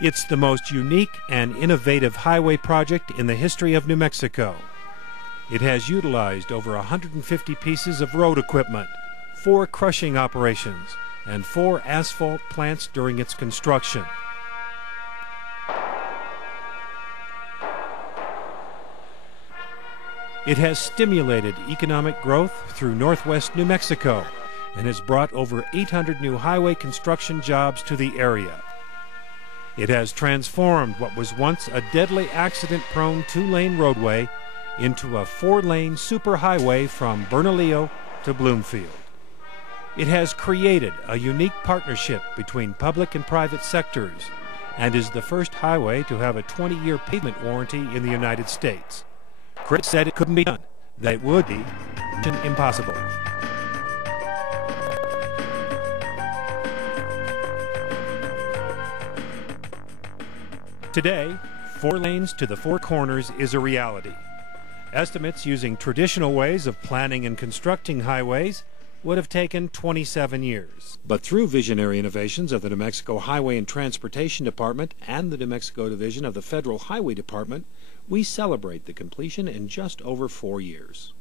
It's the most unique and innovative highway project in the history of New Mexico. It has utilized over 150 pieces of road equipment, 4 crushing operations, and 4 asphalt plants during its construction. It has stimulated economic growth through northwest New Mexico and has brought over 800 new highway construction jobs to the area. It has transformed what was once a deadly accident-prone 2-lane roadway into a 4-lane superhighway from Bernalillo to Bloomfield. It has created a unique partnership between public and private sectors and is the first highway to have a 20-year pavement warranty in the United States. Critics said it couldn't be done, that it would be impossible. Today, 4 lanes to the 4 corners is a reality. Estimates using traditional ways of planning and constructing highways would have taken 27 years. But through visionary innovations of the New Mexico Highway and Transportation Department and the New Mexico Division of the Federal Highway Department, we celebrate the completion in just over 4 years.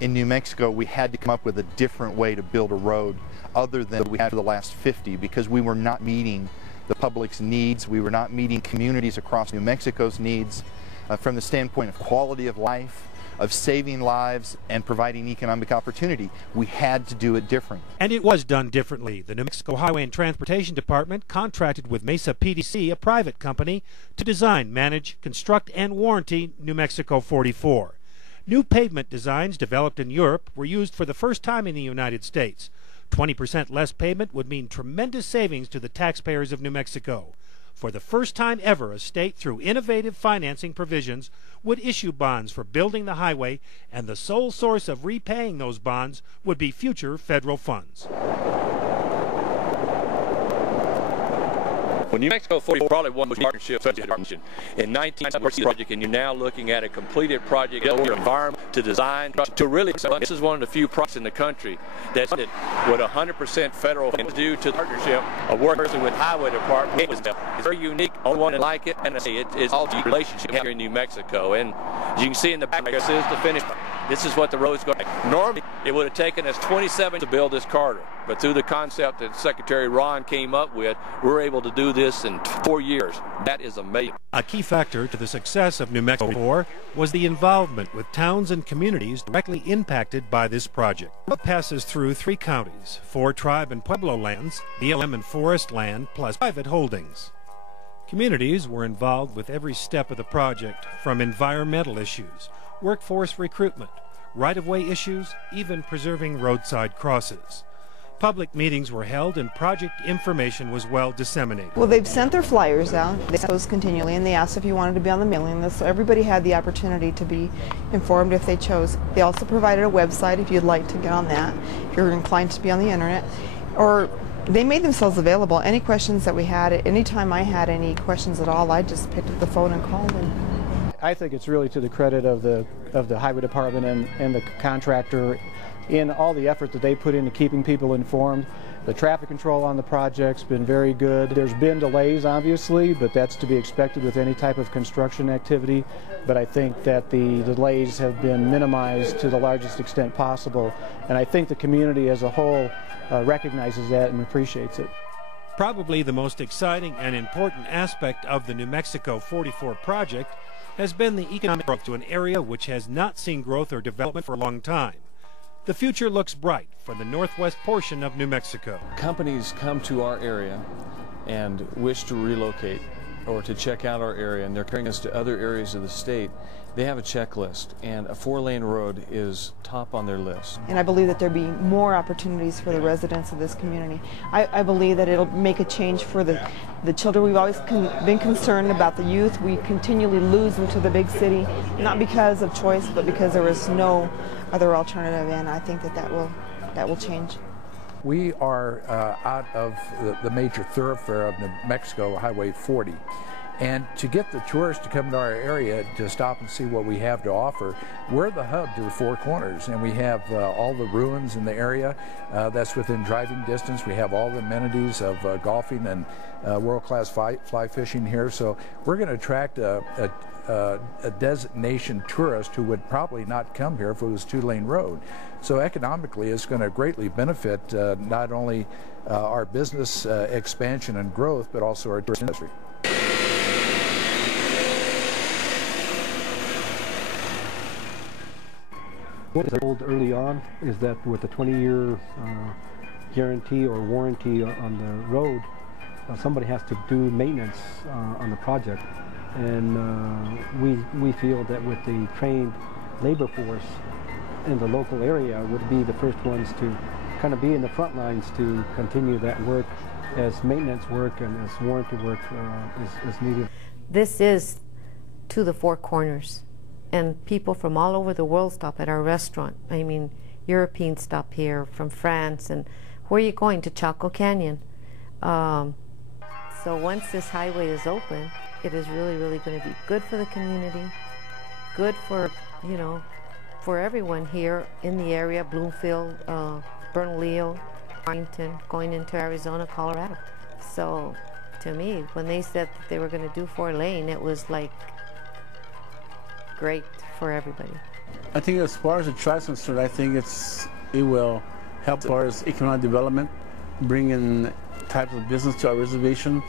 In New Mexico, we had to come up with a different way to build a road other than we had for the last 50 because we were not meeting the public's needs. We were not meeting communities across New Mexico's needs from the standpoint of quality of life, of saving lives, and providing economic opportunity. We had to do it different. And it was done differently. The New Mexico Highway and Transportation Department contracted with Mesa PDC, a private company, to design, manage, construct, and warranty New Mexico 44. New pavement designs developed in Europe were used for the first time in the United States. 20% less pavement would mean tremendous savings to the taxpayers of New Mexico. For the first time ever, a state, through innovative financing provisions, would issue bonds for building the highway, and the sole source of repaying those bonds would be future federal funds. When New Mexico 44 probably won the partnership in 1990 project, and you're now looking at a completed project, your environment to design to really. This is one of the few projects in the country that's with 100% federal funds due to the partnership of working with Highway Department. It's very unique, only one like it, and it's all the relationship here in New Mexico. And as you can see in the back, this is the finish. This is what the road's going to be. Normally, it would have taken us 27 to build this corridor, but through the concept that Secretary Ron came up with, we're able to do this in 4 years. That is amazing. A key factor to the success of New Mexico 4 was the involvement with towns and communities directly impacted by this project. It passes through 3 counties, 4 tribe and Pueblo lands, BLM and forest land, plus private holdings. Communities were involved with every step of the project, from environmental issues, workforce recruitment, right-of-way issues, even preserving roadside crosses. Public meetings were held and project information was well disseminated. Well, they've sent their flyers out. They sent those continually, and they asked if you wanted to be on the mailing list, so everybody had the opportunity to be informed if they chose. They also provided a website if you'd like to get on that, if you're inclined to be on the internet, or they made themselves available. Any questions that we had, any time I had any questions at all, I just picked up the phone and called them. I think it's really to the credit of the Highway Department and the contractor in all the effort that they put into keeping people informed. The traffic control on the project's been very good. There's been delays, obviously, but that's to be expected with any type of construction activity. But I think that the delays have been minimized to the largest extent possible, and I think the community as a whole recognizes that and appreciates it. Probably the most exciting and important aspect of the New Mexico 44 project has been the economic growth to an area which has not seen growth or development for a long time. The future looks bright for the northwest portion of New Mexico. Companies come to our area and wish to relocate or to check out our area, and they're carrying us to other areas of the state. They have a checklist, and a 4-lane road is top on their list. And I believe that there'll be more opportunities for the residents of this community. I believe that it'll make a change for the children. We've always been concerned about the youth. We continually lose them to the big city, not because of choice, but because there is no other alternative, and I think that that will change. We are out of the major thoroughfare of New Mexico, Highway 40, And to get the tourists to come to our area to stop and see what we have to offer, we're the hub to the Four Corners, and we have all the ruins in the area. That's within driving distance. We have all the amenities of golfing and world-class fly fishing here. So we're going to attract a destination tourist who would probably not come here if it was two-lane road. So economically, it's going to greatly benefit not only our business expansion and growth, but also our tourist industry. What was told early on is that with a 20-year guarantee or warranty on the road, somebody has to do maintenance on the project. And we feel that with the trained labor force in the local area would be the first ones to kind of be in the front lines to continue that work as maintenance work and as warranty work is needed. This is to the Four Corners. And people from all over the world stop at our restaurant. I mean, Europeans stop here from France. And where are you going? To Chaco Canyon. So once this highway is open, it is really, really going to be good for the community, good for, you know, for everyone here in the area, Bloomfield, Bernalillo, Arlington, going into Arizona, Colorado. So to me, when they said that they were going to do 4-lane, it was like, great for everybody. I think as far as the track is concerned, I think it will help as far as economic development, bring in types of business to our reservation,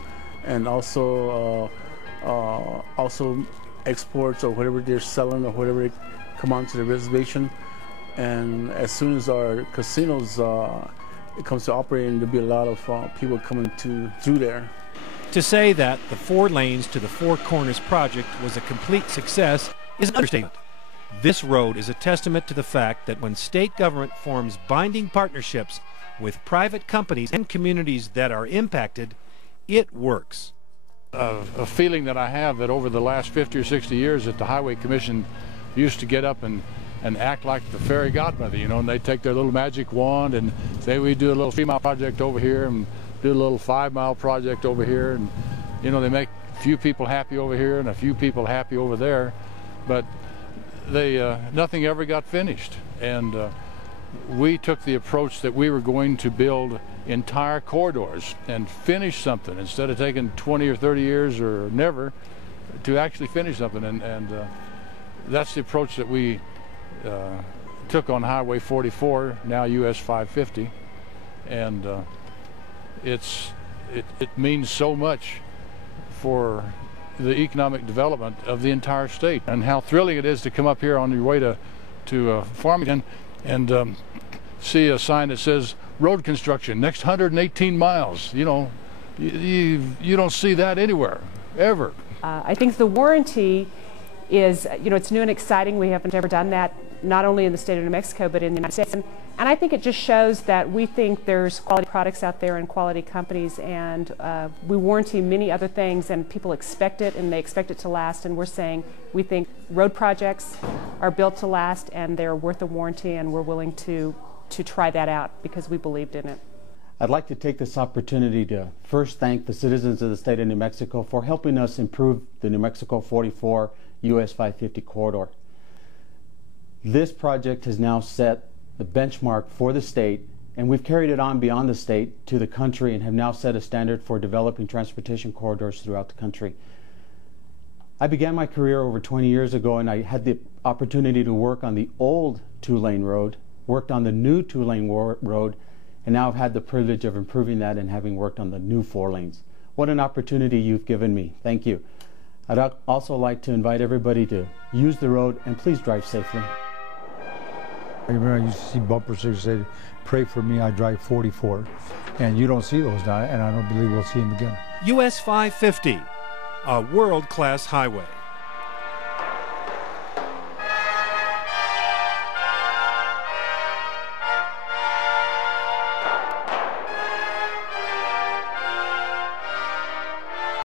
and also exports or whatever they're selling or whatever come onto the reservation. And as soon as our casinos it comes to operating, there'll be a lot of people coming through there. To say that the 4 lanes to the Four Corners project was a complete success is an understatement. This road is a testament to the fact that when state government forms binding partnerships with private companies and communities that are impacted, it works. A feeling that I have that over the last 50 or 60 years that the Highway Commission used to get up and act like the fairy godmother, you know, and they take their little magic wand and say we do a little 3-mile project over here and do a little 5-mile project over here, and you know, they make a few people happy over here and a few people happy over there, but they nothing ever got finished. And we took the approach that we were going to build entire corridors and finish something instead of taking 20 or 30 years or never to actually finish something. And that's the approach that we took on Highway 44, now US 550, and it means so much for the economic development of the entire state. And how thrilling it is to come up here on your way to Farmington and see a sign that says road construction next 118 miles. You know, you don't see that anywhere ever. I think the warranty is, you know, it's new and exciting. We haven't ever done that, not only in the state of New Mexico, but in the United States. And I think it just shows that we think there's quality products out there and quality companies, and we warranty many other things, and people expect it, and they expect it to last. And we're saying we think road projects are built to last, and they're worth a warranty, and we're willing to try that out because we believed in it. I'd like to take this opportunity to first thank the citizens of the state of New Mexico for helping us improve the New Mexico 44 US 550 corridor. This project has now set the benchmark for the state, and we've carried it on beyond the state to the country and have now set a standard for developing transportation corridors throughout the country. I began my career over 20 years ago, and I had the opportunity to work on the old 2-lane road, worked on the new 2-lane road, and now I've had the privilege of improving that and having worked on the new 4 lanes. What an opportunity you've given me. Thank you. I'd also like to invite everybody to use the road and please drive safely. I remember I used to see bumper stickers that said, "Pray for me, I drive 44." And you don't see those now, and I don't believe we'll see them again. US 550, a world-class highway.